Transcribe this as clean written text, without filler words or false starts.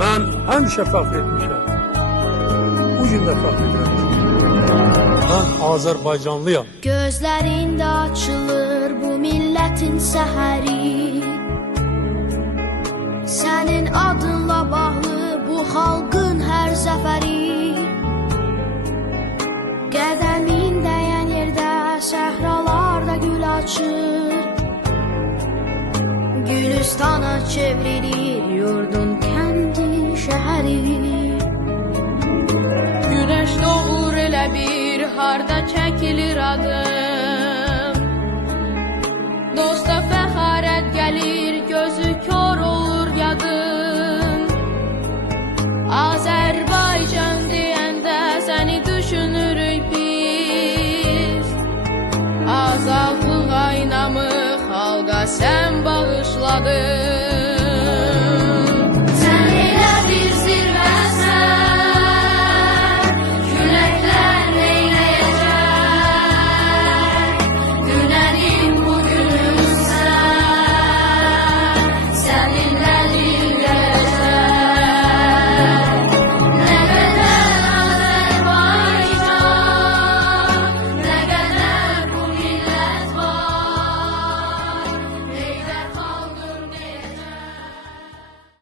Mən həmişə fəxr etmişəm. Bu gün də fəxr edirəm. Mən Azərbaycanlıyam. Gözlərində açılır bu millətin səhəri. Sənin adınla bağlı bu xalqın hər zəfəri. Qədəmin dəyən yerdə səhralarda gül açır. Gülüstana çevrilir yurdun kəndi şəhəri. Güneş doğur elə bir harda çəkilir adım. Dosta fəxarət gəlir, gözü kör olur yadın. Azərbaycan deyəndə səni düşünürük biz. Azadlıq aynamı xalqa sən bağışladın.